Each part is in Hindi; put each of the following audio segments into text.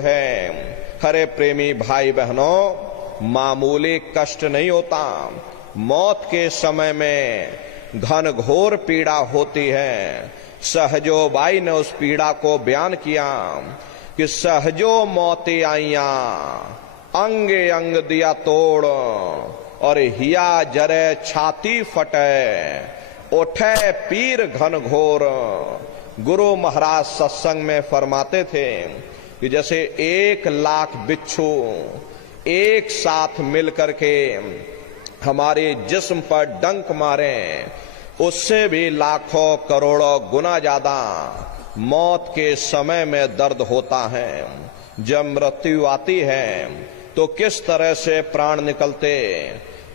है। हरे प्रेमी भाई बहनों, मामूली कष्ट नहीं होता। मौत के समय में घनघोर पीड़ा होती है। सहजो बाई ने उस पीड़ा को बयान किया कि सहजो मौती आइया, अंगे अंग दिया तोड़, और हिया जरे छाती फटे, उठे पीर घनघोर। गुरु महाराज सत्संग में फरमाते थे कि जैसे 1,00,000 बिच्छू एक साथ मिलकर के हमारे जिस्म पर डंक मारे, उससे भी लाखों करोड़ों गुना ज्यादा मौत के समय में दर्द होता है। जब मृत्यु आती है तो किस तरह से प्राण निकलते,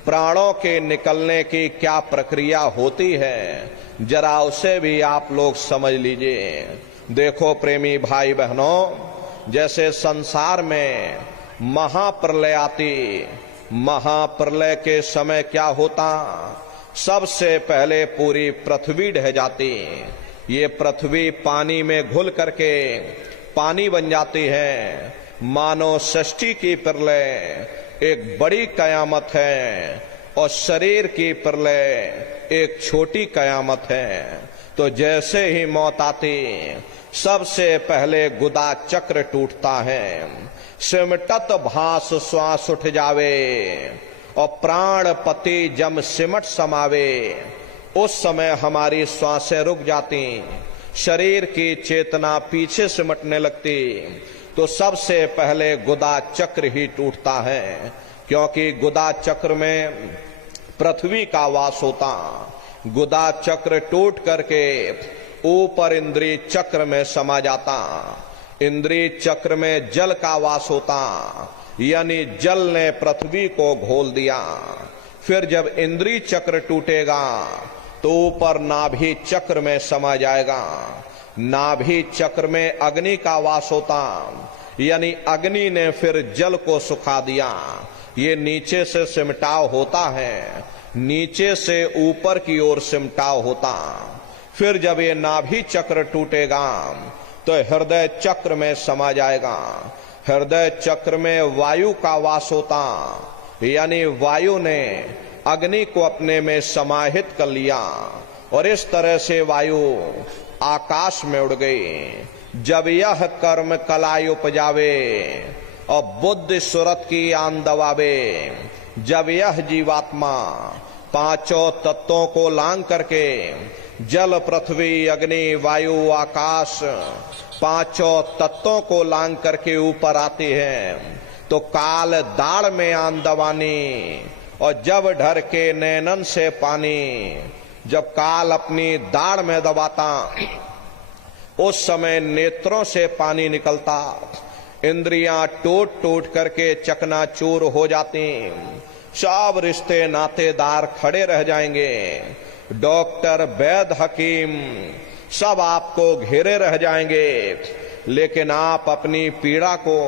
प्राणों के निकलने की क्या प्रक्रिया होती है, जरा उसे भी आप लोग समझ लीजिए। देखो प्रेमी भाई बहनों, जैसे संसार में महाप्रलय आती, महाप्रलय के समय क्या होता, सबसे पहले पूरी पृथ्वी ढह जाती। ये पृथ्वी पानी में घुल करके पानी बन जाती है। मानव सृष्टि की प्रलय एक बड़ी कयामत है और शरीर की प्रलय एक छोटी कयामत है। तो जैसे ही मौत आती, सबसे पहले गुदा चक्र टूटता है, सिमटत भास श्वास उठ जावे, और प्राण पति जम सिमट समावे। उस समय हमारी श्वासें रुक जाती, शरीर की चेतना पीछे सिमटने लगती। तो सबसे पहले गुदा चक्र ही टूटता है, क्योंकि गुदा चक्र में पृथ्वी का वास होता। गुदा चक्र टूट करके ऊपर इंद्रिय चक्र में समा जाता। इंद्रिय चक्र में जल का वास होता, यानी जल ने पृथ्वी को घोल दिया। फिर जब इंद्रिय चक्र टूटेगा तो ऊपर नाभि चक्र में समा जाएगा। नाभि चक्र में अग्नि का वास होता, यानी अग्नि ने फिर जल को सुखा दिया। ये नीचे से सिमटाव होता है, नीचे से ऊपर की ओर सिमटाव होता। फिर जब ये नाभि चक्र टूटेगा तो हृदय चक्र में समा जाएगा। हृदय चक्र में वायु का वास होता, यानी वायु ने अग्नि को अपने में समाहित कर लिया, और इस तरह से वायु आकाश में उड़ गई। जब यह कर्म कलाई उपजावे और बुद्धि सुरत की आन दबावे, जब यह जीवात्मा पांचों तत्वों को लांग करके जल पृथ्वी अग्नि वायु आकाश पांचों तत्वों को लांग करके ऊपर आती है, तो काल दाढ़ में आन दबानी, और जब ढर के नैनन से पानी, जब काल अपनी दाढ़ में दबाता उस समय नेत्रों से पानी निकलता। इंद्रियां टूट टूट करके चकनाचूर हो जाती। सब रिश्ते नातेदार खड़े रह जाएंगे। डॉक्टर वैद्य हकीम सब आपको घेरे रह जाएंगे, लेकिन आप अपनी पीड़ा को,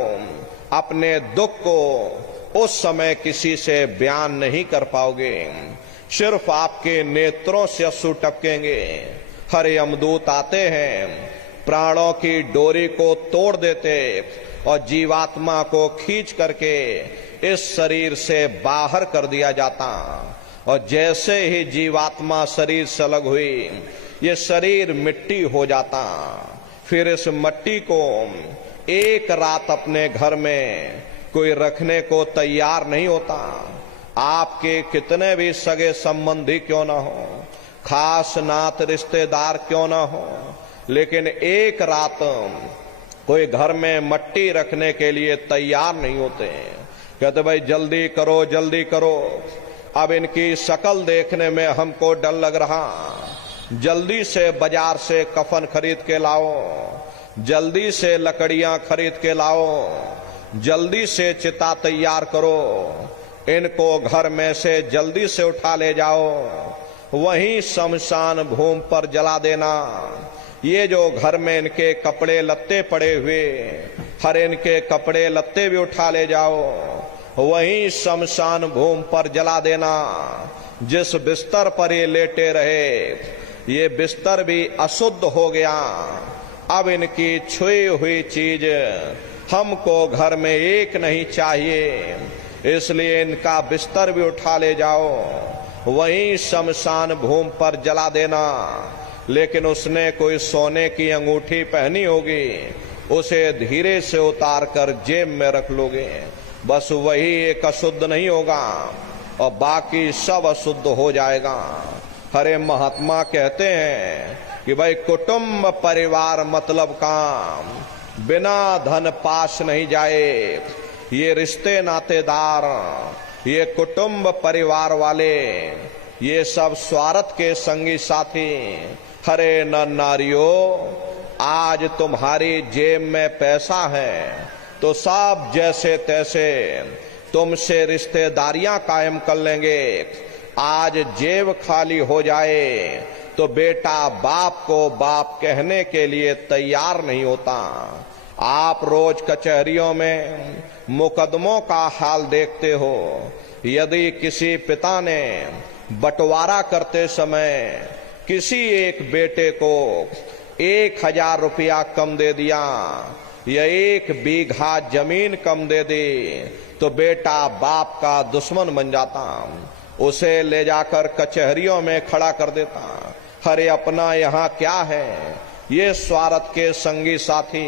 अपने दुख को उस समय किसी से बयान नहीं कर पाओगे। सिर्फ आपके नेत्रों से अश्रु टपकेंगे। हर यमदूत आते हैं, प्राणों की डोरी को तोड़ देते और जीवात्मा को खींच करके इस शरीर से बाहर कर दिया जाता। और जैसे ही जीवात्मा शरीर से अलग हुई, ये शरीर मिट्टी हो जाता। फिर इस मिट्टी को एक रात अपने घर में कोई रखने को तैयार नहीं होता। आपके कितने भी सगे संबंधी क्यों ना हो, खास नात रिश्तेदार क्यों ना हो, लेकिन एक रात कोई घर में मिट्टी रखने के लिए तैयार नहीं होते। कहते भाई जल्दी करो जल्दी करो, अब इनकी शक्ल देखने में हमको डर लग रहा, जल्दी से बाजार से कफन खरीद के लाओ, जल्दी से लकड़ियां खरीद के लाओ, जल्दी से चिता तैयार करो, इनको घर में से जल्दी से उठा ले जाओ, वहीं शमशान भूमि पर जला देना। ये जो घर में इनके कपड़े लत्ते पड़े हुए, हर इनके कपड़े लत्ते भी उठा ले जाओ, वहीं शमशान भूमि पर जला देना। जिस बिस्तर पर ये लेटे रहे, ये बिस्तर भी अशुद्ध हो गया। अब इनकी छुई हुई चीज हमको घर में एक नहीं चाहिए, इसलिए इनका बिस्तर भी उठा ले जाओ, वहीं शमशान भूमि पर जला देना। लेकिन उसने कोई सोने की अंगूठी पहनी होगी, उसे धीरे से उतार कर जेब में रख लोगे, बस वही एक अशुद्ध नहीं होगा और बाकी सब अशुद्ध हो जाएगा। हरे महात्मा कहते हैं कि भाई कुटुंब परिवार मतलब काम, बिना धन पास नहीं जाए। ये रिश्ते नातेदार, ये कुटुंब परिवार वाले, ये सब स्वार्थ के संगी साथी। हरे नर नारियों, आज तुम्हारी जेब में पैसा है तो सब जैसे तैसे तुमसे रिश्तेदारियां कायम कर लेंगे। आज जेब खाली हो जाए तो बेटा बाप को बाप कहने के लिए तैयार नहीं होता। आप रोज कचहरियों में मुकदमों का हाल देखते हो। यदि किसी पिता ने बंटवारा करते समय किसी एक बेटे को 1000 रुपया कम दे दिया या 1 बीघा जमीन कम दे दी तो बेटा बाप का दुश्मन बन जाता, उसे ले जाकर कचहरियों में खड़ा कर देता। हरे अपना यहाँ क्या है, ये स्वार्थ के संगी साथी,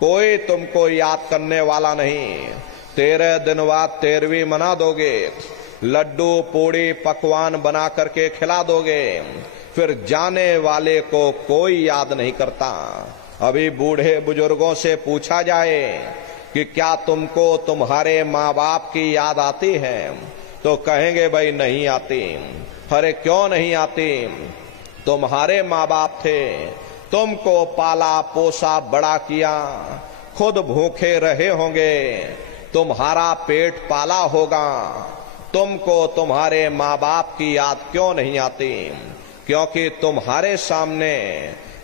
कोई तुमको याद करने वाला नहीं। 13 दिन बाद 13वीं मना दोगे, लड्डू पूड़ी पकवान बना करके खिला दोगे, फिर जाने वाले को कोई याद नहीं करता। अभी बूढ़े बुजुर्गों से पूछा जाए कि क्या तुमको तुम्हारे माँ बाप की याद आती है, तो कहेंगे भाई नहीं आती। अरे क्यों नहीं आती, तुम्हारे माँ बाप थे, तुमको पाला पोसा बड़ा किया, खुद भूखे रहे होंगे, तुम्हारा पेट पाला होगा, तुमको तुम्हारे माँ बाप की याद क्यों नहीं आती? क्योंकि तुम्हारे सामने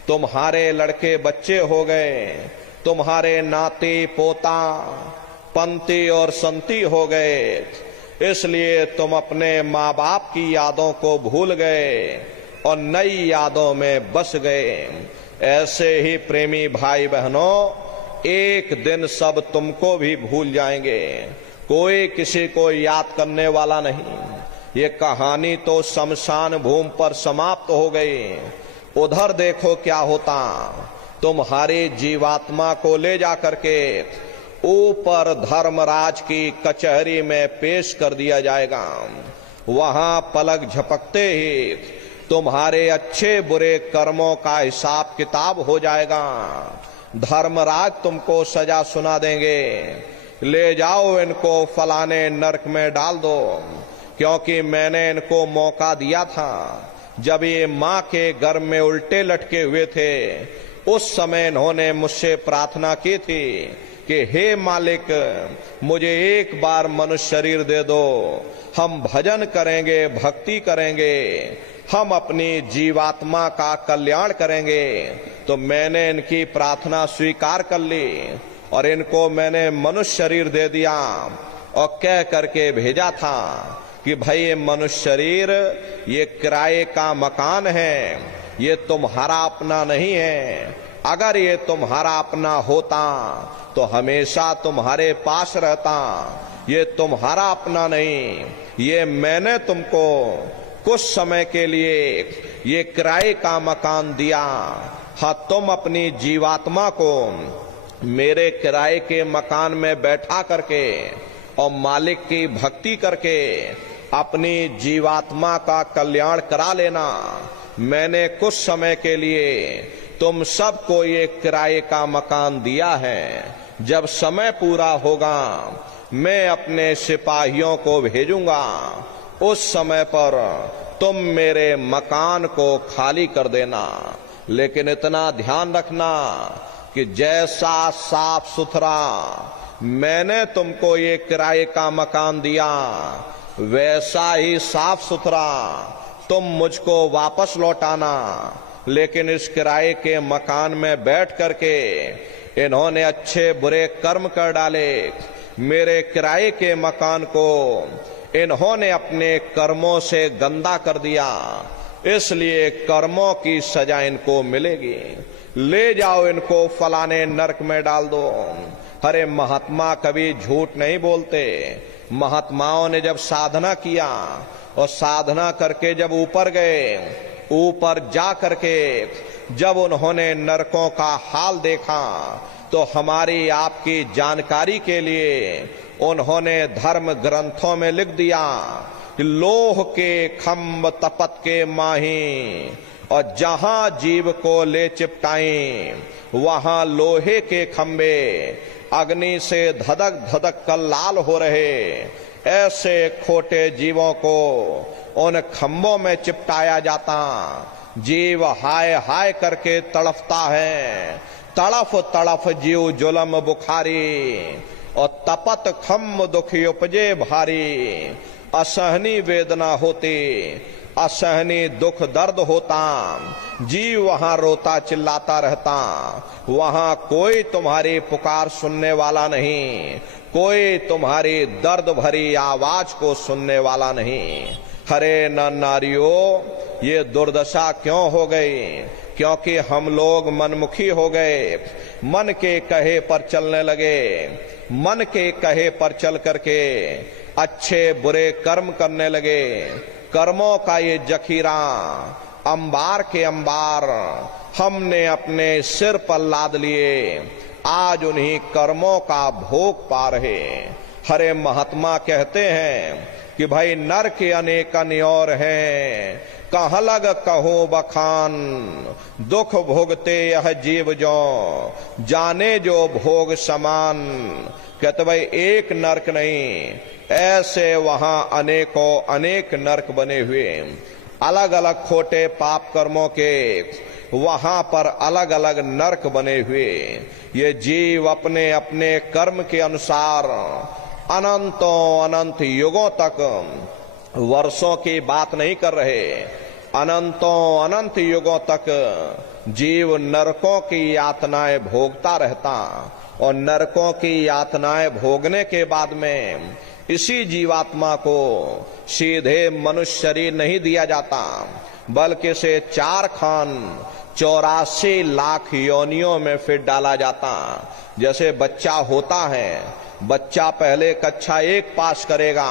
तुम्हारे लड़के बच्चे हो गए, तुम्हारे नाती पोता पंती और संती हो गए, इसलिए तुम अपने माँ बाप की यादों को भूल गए और नई यादों में बस गए। ऐसे ही प्रेमी भाई बहनों, एक दिन सब तुमको भी भूल जाएंगे, कोई किसी को याद करने वाला नहीं। ये कहानी तो शमशान भूमि पर समाप्त हो गई। उधर देखो क्या होता, तुम्हारी जीवात्मा को ले जाकर के ऊपर धर्मराज की कचहरी में पेश कर दिया जाएगा। वहां पलक झपकते ही तुम्हारे अच्छे बुरे कर्मों का हिसाब किताब हो जाएगा। धर्मराज तुमको सजा सुना देंगे, ले जाओ इनको फलाने नरक में डाल दो, क्योंकि मैंने इनको मौका दिया था जब ये माँ के गर्भ में उल्टे लटके हुए थे। उस समय इन्होंने मुझसे प्रार्थना की थी कि हे मालिक, मुझे एक बार मनुष्य शरीर दे दो, हम भजन करेंगे, भक्ति करेंगे, हम अपनी जीवात्मा का कल्याण करेंगे। तो मैंने इनकी प्रार्थना स्वीकार कर ली और इनको मैंने मनुष्य शरीर दे दिया और कह करके भेजा था कि भाई ये मनुष्य शरीर ये किराए का मकान है, ये तुम्हारा अपना नहीं है। अगर ये तुम्हारा अपना होता तो हमेशा तुम्हारे पास रहता। ये तुम्हारा अपना नहीं, ये मैंने तुमको कुछ समय के लिए ये किराए का मकान दिया। हाँ, तुम अपनी जीवात्मा को मेरे किराए के मकान में बैठा करके और मालिक की भक्ति करके अपनी जीवात्मा का कल्याण करा लेना। मैंने कुछ समय के लिए तुम सबको ये किराए का मकान दिया है। जब समय पूरा होगा मैं अपने सिपाहियों को भेजूंगा, उस समय पर तुम मेरे मकान को खाली कर देना। लेकिन इतना ध्यान रखना कि जैसा साफ सुथरा मैंने तुमको ये किराए का मकान दिया, वैसा ही साफ सुथरा तुम मुझको वापस लौटाना। लेकिन इस किराए के मकान में बैठ करके इन्होंने अच्छे बुरे कर्म कर डाले। मेरे किराए के मकान को इन्होंने अपने कर्मों से गंदा कर दिया, इसलिए कर्मों की सजा इनको मिलेगी। ले जाओ इनको फलाने नरक में डाल दो। अरे महात्मा कभी झूठ नहीं बोलते। महात्माओं ने जब साधना किया और साधना करके जब ऊपर गए, ऊपर जा करके जब उन्होंने नरकों का हाल देखा, तो हमारी आपकी जानकारी के लिए उन्होंने धर्म ग्रंथों में लिख दिया कि लोह के खम्भ तपत के माही, और जहां जीव को ले चिपटाई वहां लोहे के खंबे अग्नि से धधक धधक कर लाल हो रहे। ऐसे खोटे जीवों को उन खंभों में चिपटाया जाता। जीव हाय हाय करके तड़फता है, तड़फ तड़फ जीव जुलम बुखारी, और तपत खम्भ दुखी उपजे भारी। असहनी वेदना होती, असहनी दुख दर्द होता, जीव वहां रोता चिल्लाता रहता। वहां कोई तुम्हारी पुकार सुनने वाला नहीं, कोई तुम्हारी दर्द भरी आवाज को सुनने वाला नहीं। हरे न नारियों, ये दुर्दशा क्यों हो गई? क्योंकि हम लोग मनमुखी हो गए, मन के कहे पर चलने लगे। मन के कहे पर चल करके अच्छे बुरे कर्म करने लगे। कर्मों का ये जखीरा अंबार के अंबार हमने अपने सिर पर लाद लिए, आज उन्हीं कर्मों का भोग पा रहे। हरे महात्मा कहते हैं कि भाई नर के अनेक और हैं, कहाँ लग कहो बखान, दुख भोगते यह जीव जो जाने जो भोग समान। कहते भाई एक नरक नहीं, ऐसे वहां अनेकों अनेक नरक बने हुए, अलग अलग खोटे पाप कर्मों के वहां पर अलग अलग नरक बने हुए। ये जीव अपने अपने कर्म के अनुसार अनंतों अनंत युगों तक, वर्षों की बात नहीं कर रहे, अनंतों अनंत युगों तक जीव नरकों की यातनाएं भोगता रहता। और नरकों की यातनाएं भोगने के बाद में इसी जीवात्मा को सीधे मनुष्य शरीर नहीं दिया जाता, बल्कि से 4 खान 84 लाख योनियों में फिर डाला जाता। जैसे बच्चा होता है, बच्चा पहले कक्षा 1 पास करेगा,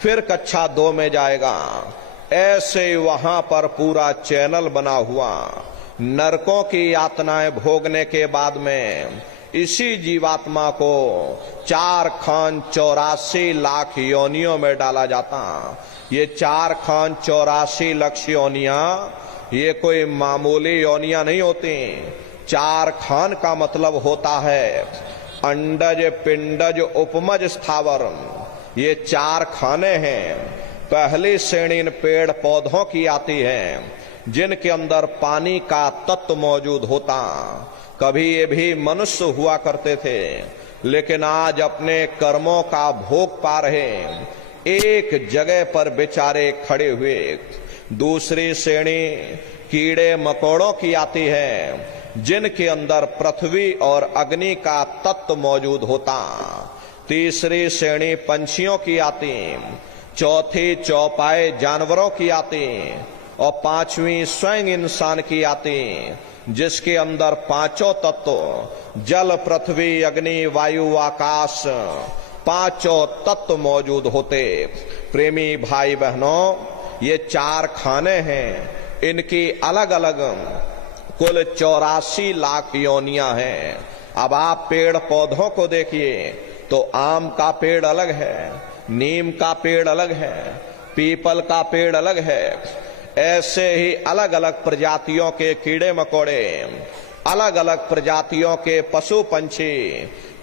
फिर कक्षा 2 में जाएगा, ऐसे वहां पर पूरा चैनल बना हुआ। नरकों की यातनाएं भोगने के बाद में इसी जीवात्मा को 4 खान 84 लाख योनियों में डाला जाता। ये 4 खान 84 लाख योनियां ये कोई मामूली योनियां नहीं होती। 4 खान का मतलब होता है अंडज पिंडज उपमज स्थावर। ये 4 खाने हैं। पहली श्रेणी इन पेड़ पौधों की आती है जिनके अंदर पानी का तत्व मौजूद होता। कभी ये भी मनुष्य हुआ करते थे, लेकिन आज अपने कर्मों का भोग पा रहे, एक जगह पर बेचारे खड़े हुए। दूसरी श्रेणी कीड़े मकोड़ों की आती है जिनके अंदर पृथ्वी और अग्नि का तत्व मौजूद होता। तीसरी श्रेणी पंछियों की आती, चौथी चौपाए जानवरों की आती, और 5वीं स्वयं इंसान की आती, जिसके अंदर 5 तत्व जल पृथ्वी अग्नि वायु आकाश 5 तत्व मौजूद होते। प्रेमी भाई बहनों, ये 4 खाने हैं, इनकी अलग अलग कुल 84 लाख योनियां हैं। अब आप पेड़ पौधों को देखिए तो आम का पेड़ अलग है, नीम का पेड़ अलग है, पीपल का पेड़ अलग है। ऐसे ही अलग अलग प्रजातियों के कीड़े मकोड़े, अलग अलग प्रजातियों के पशु पंछी,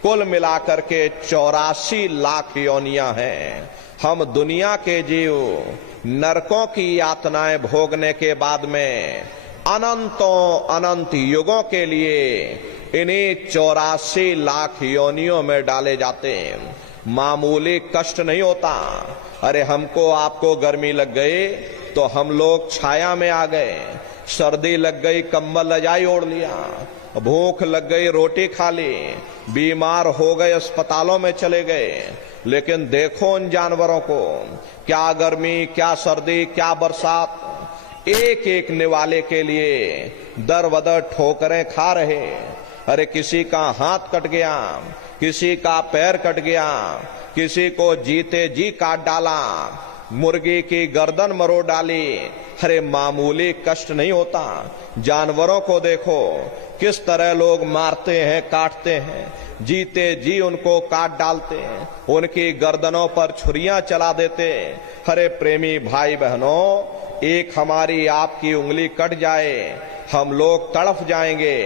कुल मिलाकर के 84 लाख योनियां हैं। हम दुनिया के जीव नरकों की यातनाएं भोगने के बाद में अनंतों अनंत युगों के लिए इन्हीं 84 लाख योनियों में डाले जाते हैं। मामूली कष्ट नहीं होता। अरे हमको आपको गर्मी लग गई तो हम लोग छाया में आ गए, सर्दी लग गई कंबल रजाई ओढ़ लिया, भूख लग गई रोटी खा ली, बीमार हो गए अस्पतालों में चले गए। लेकिन देखो उन जानवरों को, क्या गर्मी, क्या सर्दी, क्या बरसात, एक एक निवाले के लिए दर बदर ठोकरें खा रहे। अरे किसी का हाथ कट गया, किसी का पैर कट गया, किसी को जीते जी काट डाला, मुर्गी की गर्दन मरोड़ डाली। अरे मामूली कष्ट नहीं होता। जानवरों को देखो किस तरह लोग मारते हैं, काटते हैं, जीते जी उनको काट डालते हैं, उनकी गर्दनों पर छुरियां चला देते। अरे प्रेमी भाई बहनों, एक हमारी आपकी उंगली कट जाए, हम लोग तड़फ जाएंगे,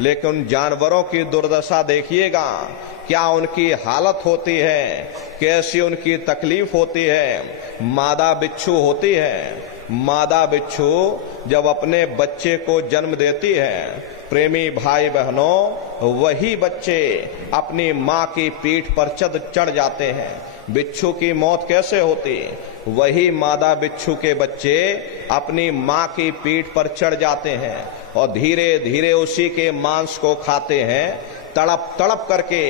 लेकिन जानवरों की दुर्दशा देखिएगा, क्या उनकी हालत होती है, कैसी उनकी तकलीफ होती है। मादा बिच्छू होती है, मादा बिच्छू जब अपने बच्चे को जन्म देती है, प्रेमी भाई बहनों, वही बच्चे अपनी माँ की पीठ पर चढ़ जाते हैं। बिच्छू की मौत कैसे होती? वही मादा बिच्छू के बच्चे अपनी माँ की पीठ पर चढ़ जाते हैं और धीरे धीरे उसी के मांस को खाते हैं, तड़प तड़प करके।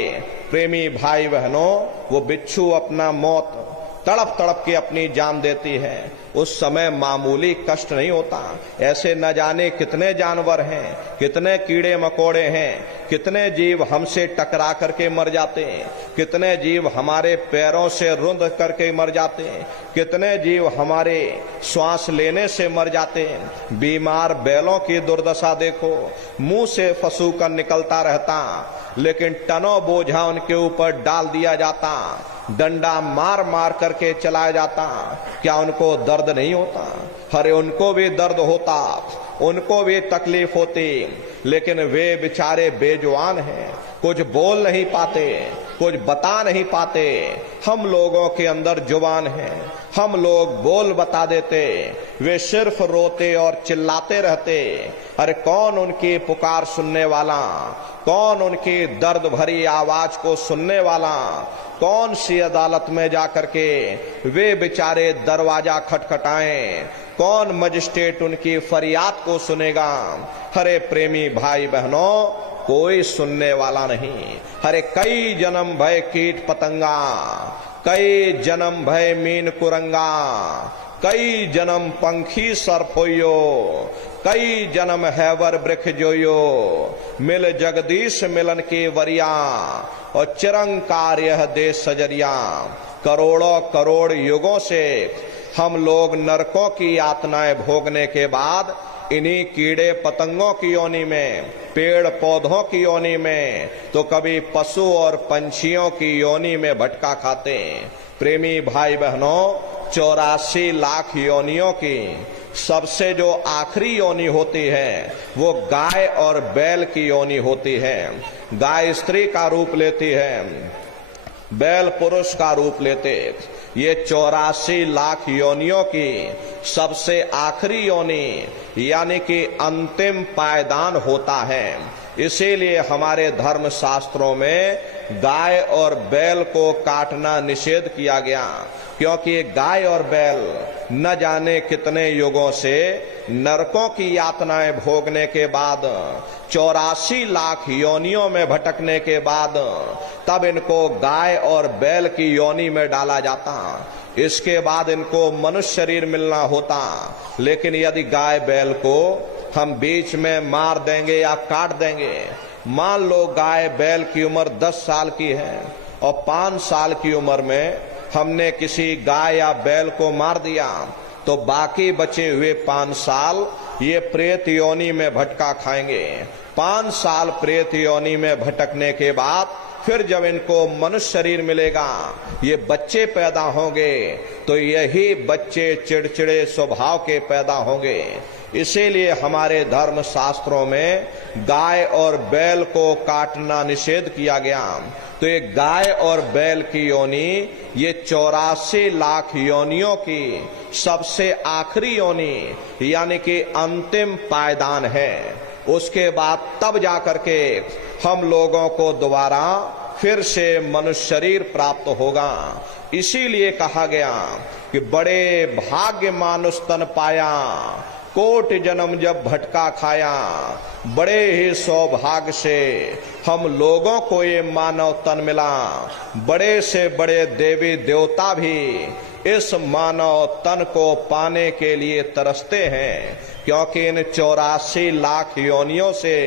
प्रेमी भाई बहनों, वो बिच्छू अपना मौत तड़प तड़प के अपनी जान देती है। उस समय मामूली कष्ट नहीं होता। ऐसे न जाने कितने जानवर हैं, कितने कीड़े मकोड़े हैं, कितने जीव हमसे टकरा करके मर जाते हैं, कितने जीव हमारे पैरों से रुंध करके मर जाते हैं, कितने जीव हमारे श्वास लेने से मर जाते हैं। बीमार बैलों की दुर्दशा देखो, मुंह से फसूकन निकलता रहता, लेकिन टनों बोझा उनके ऊपर डाल दिया जाता, डंडा मार मार करके चलाया जाता। क्या उनको दर्द नहीं होता? अरे उनको भी दर्द होता, उनको भी तकलीफ होती, लेकिन वे बेचारे बेजुबान हैं, कुछ बोल नहीं पाते, कुछ बता नहीं पाते। हम लोगों के अंदर जुबान है, हम लोग बोल बता देते, वे सिर्फ रोते और चिल्लाते रहते। अरे कौन उनकी पुकार सुनने वाला, कौन उनकी दर्द भरी आवाज को सुनने वाला, कौन सी अदालत में जाकर के वे बेचारे दरवाजा खटखटाएं, कौन मजिस्ट्रेट उनकी फरियाद को सुनेगा। हरे प्रेमी भाई बहनों, कोई सुनने वाला नहीं। हरे कई जन्म भय कीट पतंगा, कई जन्म भय मीन कुरंगा, कई जन्म पंखी सरफोयो, कई जन्म हैवर वृक्ष जोयो, मिल जगदीश मिलन के वरिया, और चिरंकार यह देश सजरिया। करोड़ों करोड़ युगों से हम लोग नरकों की यातनाएं भोगने के बाद इन्हीं कीड़े पतंगों की योनि में, पेड़ पौधों की योनि में, तो कभी पशु और पंछियों की योनि में भटका खाते हैं। प्रेमी भाई बहनों, 84 लाख योनियों की सबसे जो आखिरी योनि होती है वो गाय और बैल की योनि होती है। गाय स्त्री का रूप लेती है, बैल पुरुष का रूप लेते। ये 84 लाख योनियों की सबसे आखिरी योनि यानी कि अंतिम पायदान होता है। इसीलिए हमारे धर्म शास्त्रों में गाय और बैल को काटना निषेध किया गया, क्योंकि गाय और बैल न जाने कितने युगों से नरकों की यातनाएं भोगने के बाद, 84 लाख योनियों में भटकने के बाद, तब इनको गाय और बैल की योनि में डाला जाता। इसके बाद इनको मनुष्य शरीर मिलना होता। लेकिन यदि गाय बैल को हम बीच में मार देंगे या काट देंगे, मान लो गाय बैल की उम्र 10 साल की है और 5 साल की उम्र में हमने किसी गाय या बैल को मार दिया, तो बाकी बचे हुए 5 साल ये प्रेत योनि में भटका खाएंगे। 5 साल प्रेत योनि में भटकने के बाद फिर जब इनको मनुष्य शरीर मिलेगा, ये बच्चे पैदा होंगे, तो यही बच्चे चिड़चिड़े स्वभाव के पैदा होंगे। इसीलिए हमारे धर्म शास्त्रों में गाय और बैल को काटना निषेध किया गया। तो ये गाय और बैल की योनि, ये 84 लाख योनियों की सबसे आखिरी योनि यानी कि अंतिम पायदान है। उसके बाद तब जाकर के हम लोगों को दोबारा फिर से मनुष्य शरीर प्राप्त होगा। इसीलिए कहा गया कि बड़े भाग्य मानुष तन पाया, कोटि जन्म जब भटका खाया, बड़े ही सौभाग्य से हम लोगों को ये मानव तन मिला। बड़े से बड़े देवी देवता भी इस मानव तन को पाने के लिए तरसते हैं, क्योंकि इन 84 लाख योनियों से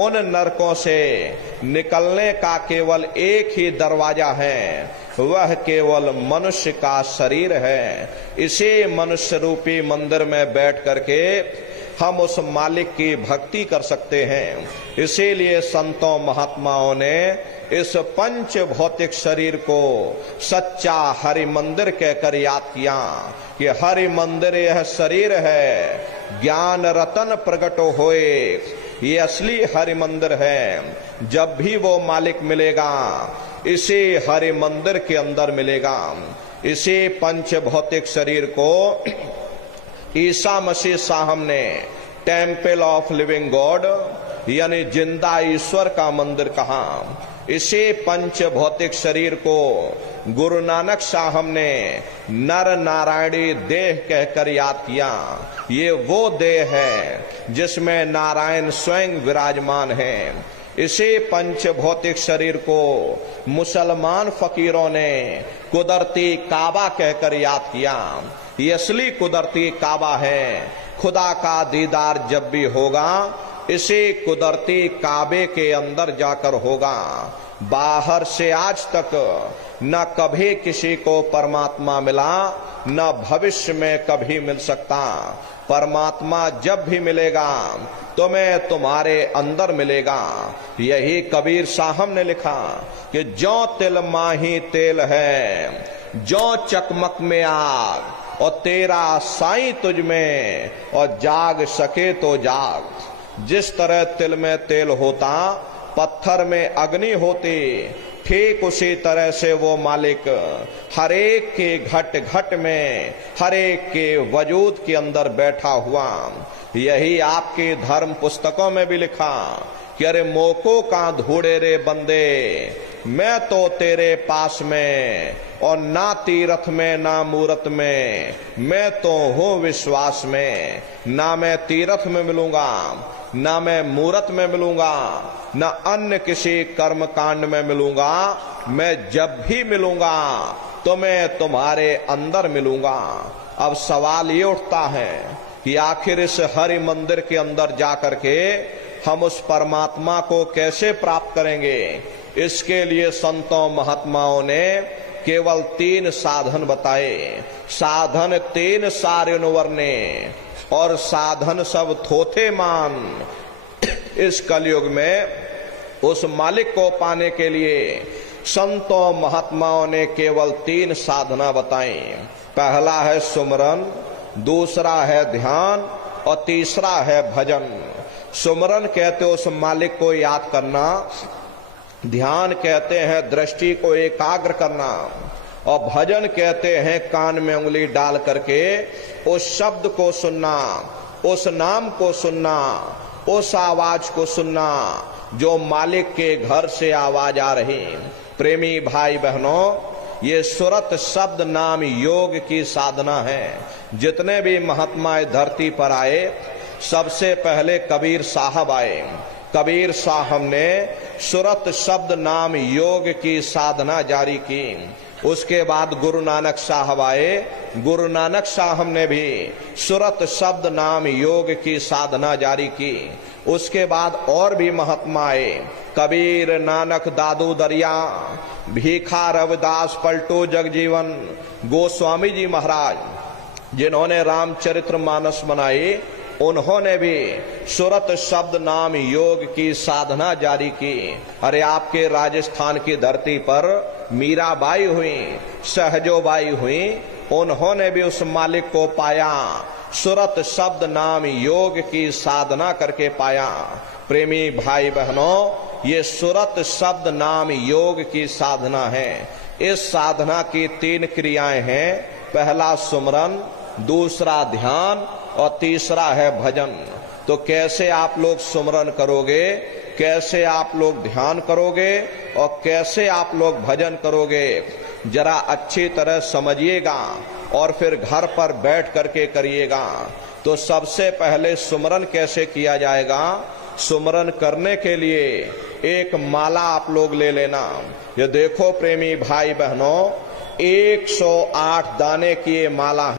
उन नरकों से निकलने का केवल एक ही दरवाजा है, वह केवल मनुष्य का शरीर है। इसी मनुष्य रूपी मंदिर में बैठ करके हम उस मालिक की भक्ति कर सकते हैं। इसीलिए संतों महात्माओं ने इस पंच भौतिक शरीर को सच्चा हरि मंदिर कहकर याद किया कि हरि मंदिर यह शरीर है, ज्ञान रतन प्रकट होए, ये असली हरि मंदिर है। जब भी वो मालिक मिलेगा इसी हरि मंदिर के अंदर मिलेगा। इसी पंच भौतिक शरीर को ईसा मसीह साहब ने टेम्पल ऑफ लिविंग गॉड यानी जिंदा ईश्वर का मंदिर कहा। इसी पंच भौतिक शरीर को गुरु नानक साहब ने नर नारायणी देह कहकर याद किया। ये वो देह है जिसमें नारायण स्वयं विराजमान है। इसी पंच भौतिक शरीर को मुसलमान फकीरों ने कुदरती काबा कहकर याद किया। ये असली कुदरती काबा है। खुदा का दीदार जब भी होगा इसी कुदरती काबे के अंदर जाकर होगा। बाहर से आज तक न कभी किसी को परमात्मा मिला, न भविष्य में कभी मिल सकता। परमात्मा जब भी मिलेगा तुम्हें तुम्हारे अंदर मिलेगा। यही कबीर साहब ने लिखा कि जो तिल माही तेल है, जो चकमक में आग, और तेरा साईं तुझ में, और जाग सके तो जाग। जिस तरह तिल में तेल होता, पत्थर में अग्नि होती, ठीक उसी तरह से वो मालिक हरेक के घट घट में, हरेक के वजूद के अंदर बैठा हुआ। यही आपके धर्म पुस्तकों में भी लिखा कि अरे मोको का धूड़े रे बंदे, मैं तो तेरे पास में, और ना तीरथ में ना मूरत में, मैं तो हूँ विश्वास में। ना मैं तीरथ में मिलूंगा, ना मैं मूरत में मिलूंगा, न अन्य किसी कर्म कांड में मिलूंगा। मैं जब भी मिलूंगा तो मैं तुम्हारे अंदर मिलूंगा। अब सवाल ये उठता है कि आखिर इस हरि मंदिर के अंदर जाकर के हम उस परमात्मा को कैसे प्राप्त करेंगे। इसके लिए संतों महात्माओं ने केवल 3 साधन बताए। साधन 3 सारे वर्णे, और साधन सब थोथे मान। इस कलयुग में उस मालिक को पाने के लिए संतों महात्माओं ने केवल 3 साधना बताई। पहला है सुमरन, दूसरा है ध्यान, और तीसरा है भजन। सुमरन कहते उस मालिक को याद करना, ध्यान कहते हैं दृष्टि को एकाग्र करना, और भजन कहते हैं कान में उंगली डाल करके उस शब्द को सुनना, उस नाम को सुनना, उस आवाज को सुनना जो मालिक के घर से आवाज आ रही। प्रेमी भाई बहनों, ये सुरत शब्द नाम योग की साधना है। जितने भी महात्मा धरती पर आए, सबसे पहले कबीर साहब आए। कबीर साहब ने सुरत शब्द नाम योग की साधना जारी की। उसके बाद गुरु नानक साहब आए। गुरु नानक साहब ने भी सुरत शब्द नाम योग की साधना जारी की। उसके बाद और भी महात्मा आए, कबीर, नानक, दादू दरिया, भीखा रविदास, पलटू जगजीवन, गोस्वामी जी महाराज, जिन्होंने रामचरित्र मानस बनाई, उन्होंने भी सुरत शब्द नाम योग की साधना जारी की। अरे आपके राजस्थान की धरती पर मीराबाई हुई, सहजोबाई हुई, उन्होंने भी उस मालिक को पाया, सुरत शब्द नाम योग की साधना करके पाया। प्रेमी भाई बहनों, ये सुरत शब्द नाम योग की साधना है। इस साधना की 3 क्रियाएं हैं। पहला सुमरन, दूसरा ध्यान, और तीसरा है भजन। तो कैसे आप लोग सुमरन करोगे, कैसे आप लोग ध्यान करोगे, और कैसे आप लोग भजन करोगे, जरा अच्छी तरह समझिएगा और फिर घर पर बैठ करके करिएगा। तो सबसे पहले सुमरन कैसे किया जाएगा। सुमरन करने के लिए एक माला आप लोग ले लेना। ये देखो प्रेमी भाई बहनों, 108 दाने की ये माला है।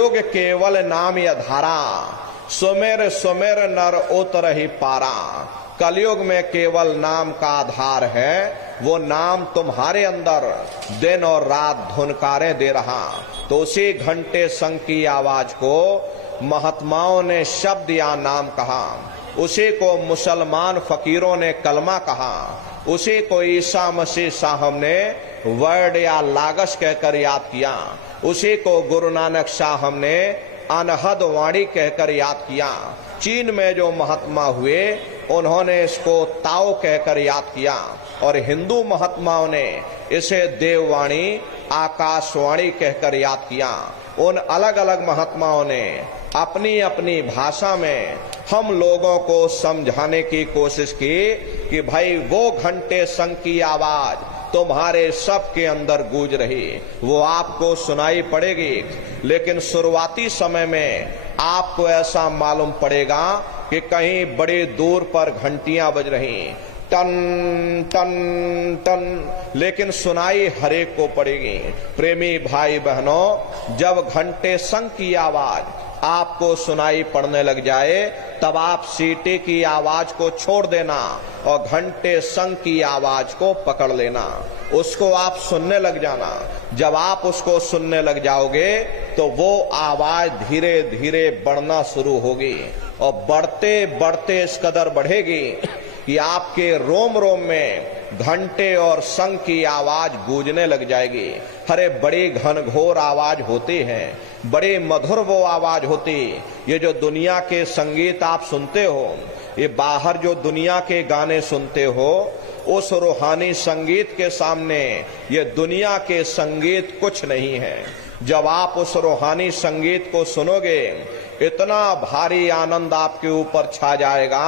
योग केवल नाम यधारा, सुमेर सुमेर नर उतरहि पारा। कलयुग में केवल नाम का आधार है, वो नाम तुम्हारे अंदर दिन और रात धुनकारे दे रहा। तो उसी घंटे संग की आवाज को महात्माओं ने शब्द या नाम कहा, उसी को मुसलमान फकीरों ने कलमा कहा, उसी को ईसा मसीह साहब ने वर्ड या लागश कहकर याद किया, उसी को गुरु नानक साहब ने अनहद वाणी कहकर याद किया। चीन में जो महात्मा हुए उन्होंने इसको ताओ कहकर याद किया, और हिंदू महात्माओं ने इसे देववाणी आकाशवाणी कहकर याद किया। उन अलग अलग महात्माओं ने अपनी अपनी भाषा में हम लोगों को समझाने की कोशिश की कि भाई वो घंटे संग की आवाज तुम्हारे सबके अंदर गूंज रही, वो आपको सुनाई पड़ेगी। लेकिन शुरुआती समय में आपको ऐसा मालूम पड़ेगा कि कहीं बड़ी दूर पर घंटियां बज रही, टन टन टन, लेकिन सुनाई हरेक को पड़ेगी। प्रेमी भाई बहनों, जब घंटे संग की आवाज आपको सुनाई पड़ने लग जाए तब आप सीटी की आवाज को छोड़ देना और घंटे संग की आवाज को पकड़ लेना, उसको आप सुनने लग जाना। जब आप उसको सुनने लग जाओगे तो वो आवाज धीरे धीरे बढ़ना शुरू होगी, और बढ़ते बढ़ते इस कदर बढ़ेगी कि आपके रोम रोम में घंटे और शंख की आवाज गूंजने लग जाएगी। अरे बड़ी घनघोर आवाज होती है, बड़ी मधुर वो आवाज होती। ये जो दुनिया के संगीत आप सुनते हो, ये बाहर जो दुनिया के गाने सुनते हो, उस रूहानी संगीत के सामने ये दुनिया के संगीत कुछ नहीं है। जब आप उस रूहानी संगीत को सुनोगे, इतना भारी आनंद आपके ऊपर छा जाएगा,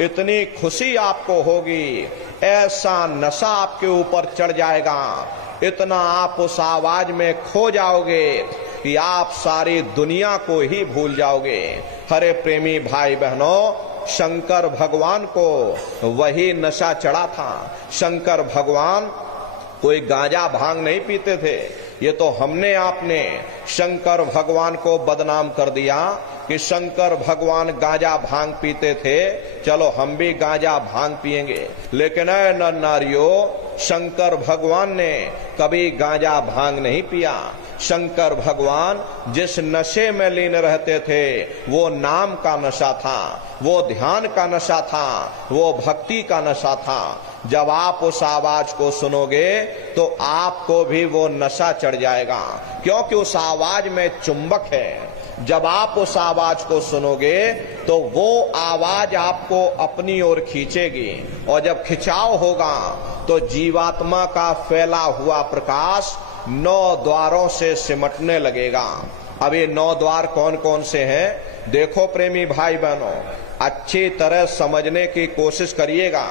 इतनी खुशी आपको होगी, ऐसा नशा आपके ऊपर चढ़ जाएगा, इतना आप उस आवाज में खो जाओगे कि आप सारी दुनिया को ही भूल जाओगे। हरे प्रेमी भाई बहनों, शंकर भगवान को वही नशा चढ़ा था। शंकर भगवान कोई गांजा भांग नहीं पीते थे। ये तो हमने आपने शंकर भगवान को बदनाम कर दिया कि शंकर भगवान गांजा भांग पीते थे, चलो हम भी गांजा भांग पिएंगे। लेकिन ऐ नर नारियों, शंकर भगवान ने कभी गांजा भांग नहीं पिया। शंकर भगवान जिस नशे में लीन रहते थे वो नाम का नशा था, वो ध्यान का नशा था, वो भक्ति का नशा था। जब आप उस आवाज को सुनोगे तो आपको भी वो नशा चढ़ जाएगा, क्योंकि उस आवाज में चुंबक है। जब आप उस आवाज को सुनोगे तो वो आवाज आपको अपनी ओर खींचेगी, और जब खिंचाव होगा तो जीवात्मा का फैला हुआ प्रकाश 9 द्वारों से सिमटने लगेगा। अब ये 9 द्वार कौन कौन से हैं? देखो प्रेमी भाई बहनों, अच्छी तरह समझने की कोशिश करिएगा।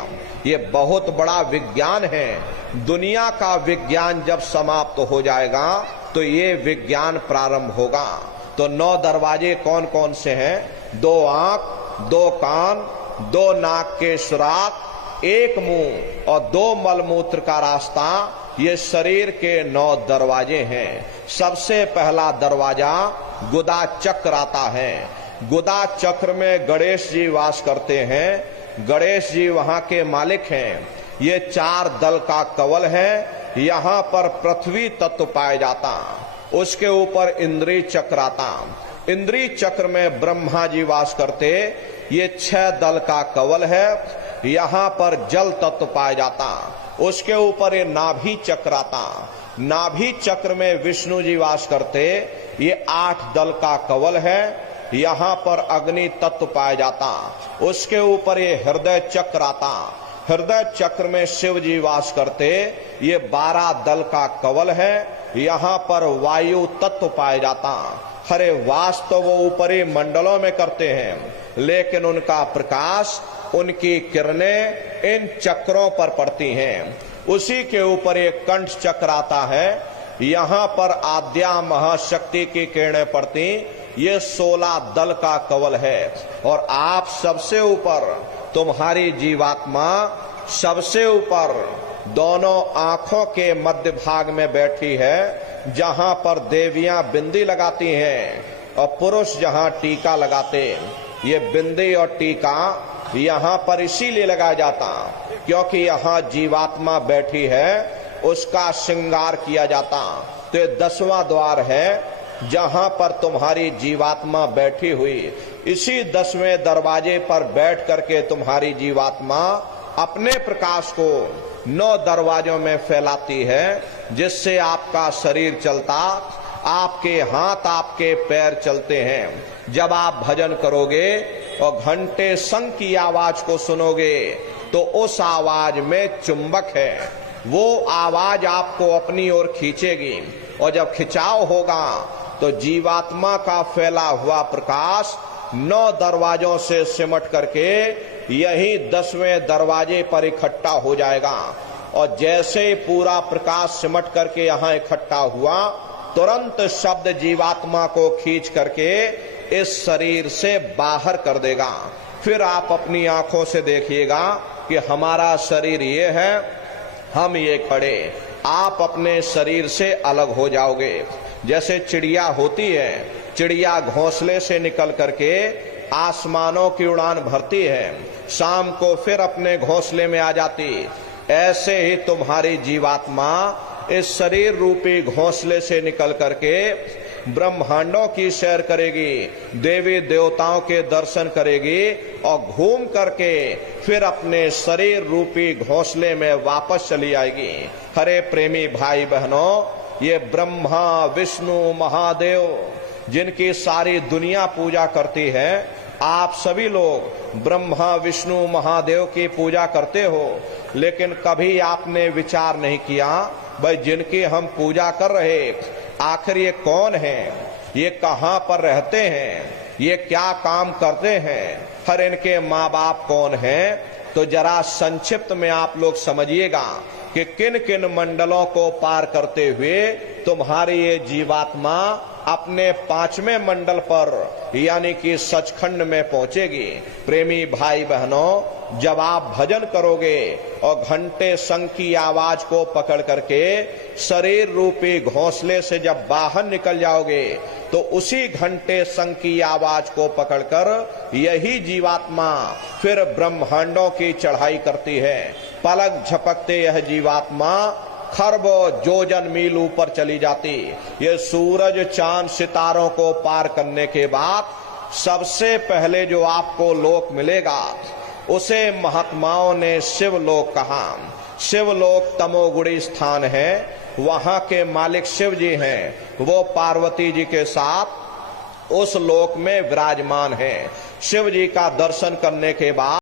ये बहुत बड़ा विज्ञान है। दुनिया का विज्ञान जब समाप्त हो जाएगा तो ये विज्ञान प्रारंभ होगा। तो 9 दरवाजे कौन कौन से हैं? 2 आंख, 2 कान, 2 नाक के सुराख, 1 मुंह और 2 मलमूत्र का रास्ता, ये शरीर के 9 दरवाजे हैं। सबसे पहला दरवाजा गुदा चक्र आता है। गुदा चक्र में गणेश जी वास करते हैं। गणेश जी वहां के मालिक हैं। ये 4 दल का कवल है। यहाँ पर पृथ्वी तत्व पाया जाता, उसके ऊपर इंद्री चक्र आता। इंद्री चक्र में ब्रह्मा जी वास करते। ये 6 दल का कवल है। यहाँ पर जल तत्व पाया जाता, उसके ऊपर ये नाभि चक्र आता। नाभि चक्र में विष्णु जी वास करते। ये 8 दल का कवल है। यहाँ पर अग्नि तत्व पाया जाता, उसके ऊपर ये हृदय चक्र आता। हृदय चक्र में शिव जी वास करते। ये 12 दल का कवल है। यहाँ पर वायु तत्व पाया जाता। हरे वास तो वो ऊपरी मंडलों में करते हैं, लेकिन उनका प्रकाश, उनकी किरणें इन चक्रों पर पड़ती हैं। उसी के ऊपर एक कंठ चक्र आता है। यहाँ पर आद्या महाशक्ति की किरणें पड़ती। ये 16 दल का कवल है। और आप सबसे ऊपर, तुम्हारी जीवात्मा सबसे ऊपर दोनों आंखों के मध्य भाग में बैठी है। जहां पर देवियां बिंदी लगाती हैं और पुरुष जहां टीका लगाते। ये बिंदी और टीका यहाँ पर इसीलिए लगाया जाता क्योंकि यहाँ जीवात्मा बैठी है, उसका श्रृंगार किया जाता। तो ये 10वां द्वार है जहां पर तुम्हारी जीवात्मा बैठी हुई। इसी 10वें दरवाजे पर बैठ करके तुम्हारी जीवात्मा अपने प्रकाश को 9 दरवाजों में फैलाती है, जिससे आपका शरीर चलता, आपके हाथ आपके पैर चलते हैं। जब आप भजन करोगे और घंटे शंख की आवाज को सुनोगे तो उस आवाज में चुंबक है, वो आवाज आपको अपनी ओर खींचेगी। और जब खिंचाव होगा तो जीवात्मा का फैला हुआ प्रकाश 9 दरवाजों से सिमट करके यही 10वें दरवाजे पर इकट्ठा हो जाएगा। और जैसे ही पूरा प्रकाश सिमट करके यहाँ इकट्ठा हुआ, तुरंत शब्द जीवात्मा को खींच करके इस शरीर से बाहर कर देगा। फिर आप अपनी आंखों से देखिएगा कि हमारा शरीर ये है, हम ये खड़े। आप अपने शरीर से अलग हो जाओगे। जैसे चिड़िया होती है, चिड़िया घोंसले से निकल करके आसमानों की उड़ान भरती है, शाम को फिर अपने घोंसले में आ जाती। ऐसे ही तुम्हारी जीवात्मा इस शरीर रूपी घोंसले से निकल करके ब्रह्मांडों की सैर करेगी, देवी देवताओं के दर्शन करेगी और घूम करके फिर अपने शरीर रूपी घोंसले में वापस चली आएगी। हरे प्रेमी भाई बहनों, ये ब्रह्मा विष्णु महादेव जिनकी सारी दुनिया पूजा करती है, आप सभी लोग ब्रह्मा विष्णु महादेव की पूजा करते हो, लेकिन कभी आपने विचार नहीं किया भाई जिनकी हम पूजा कर रहे आखिर ये कौन हैं, ये कहां पर रहते हैं, ये क्या काम करते हैं, हर इनके माँ बाप कौन हैं। तो जरा संक्षिप्त में आप लोग समझिएगा कि किन किन मंडलों को पार करते हुए तुम्हारी ये जीवात्मा अपने 5वें मंडल पर यानी कि सचखंड में पहुंचेगी। प्रेमी भाई बहनों, जब आप भजन करोगे और घंटे शंख की आवाज को पकड़ करके शरीर रूपी घोंसले से जब बाहर निकल जाओगे तो उसी घंटे शंख की आवाज को पकड़कर यही जीवात्मा फिर ब्रह्मांडों की चढ़ाई करती है। पलक झपकते यह जीवात्मा खरबों जोजन मील ऊपर चली जाती। ये सूरज चांद सितारों को पार करने के बाद सबसे पहले जो आपको लोक मिलेगा उसे महात्माओं ने शिवलोक कहा। शिवलोक तमोगुणी स्थान है, वहां के मालिक शिव जी हैं, वो पार्वती जी के साथ उस लोक में विराजमान हैं। शिव जी का दर्शन करने के बाद